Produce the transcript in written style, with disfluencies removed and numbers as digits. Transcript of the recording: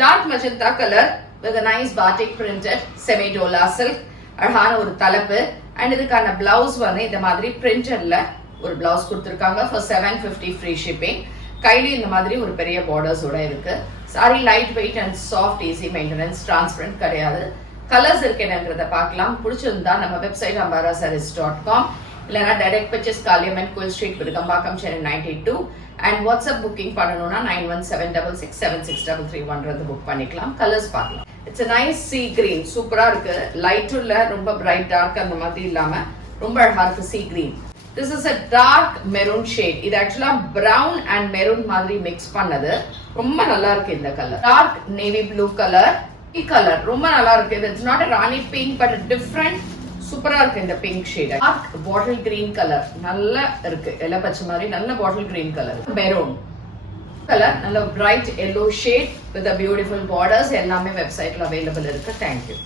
Dark magenta colour with a nice batik printed semi dola silk. அழகான ஒரு தலைப்பு and இதுக்கான பிளவுஸ் வந்து இந்த மாதிரி பிரிண்டட்ல ஒரு பிளவுஸ் கொடுத்துருக்காங்க for 750 free shipping. கையில இந்த மாதிரி ஒரு பெரிய பார்டர்ஸோட இருக்கு. Sorry light weight and soft easy maintenance, transparent கிடையாது. கலர்ஸ் இருக்குன்றத பார்க்கலாம். பிடிச்சிருந்தா நம்ம வெப்சைட் ambarasarees.com இல்லைனா டைரக்ட் பர்ச்சேஸ் காளியம்மன் கோயில் street Virugambakkam Chennai 92 and WhatsApp booking பண்ணணும்னா 9176676331 புக் பண்ணிக்கலாம். கலர்ஸ் பார்க்கலாம். It's a nice sea green, சூப்பரா இருக்கு. லைட்டும் இல்ல, ரொம்ப பிரைட் டார்க் அந்த மாதிரி இல்லாம ரொம்ப அழகா இருக்கு. sea green. This is a dark maroon shade. இது ஆக்சுவலா brown and maroon மாதிரி மிக்ஸ் பண்ணது. ரொம்ப நல்லா இருக்கு இந்த colour. Dark navy blue colour, colour ரொம்ப நல்லா இருக்கு. It's not a rani pink but different. சூப்பரா இருக்கு இந்த pink shade. Dark bottle green colour நல்லா இருக்கு. எல்லாம் பச்சை மாதிரி நல்ல bottle green colour. Maroon colour நல்ல bright yellow shade with a beautiful borders. எல்லாமே வெப்சைட்ல அவைலபிள் இருக்கு. தேங்க்யூ.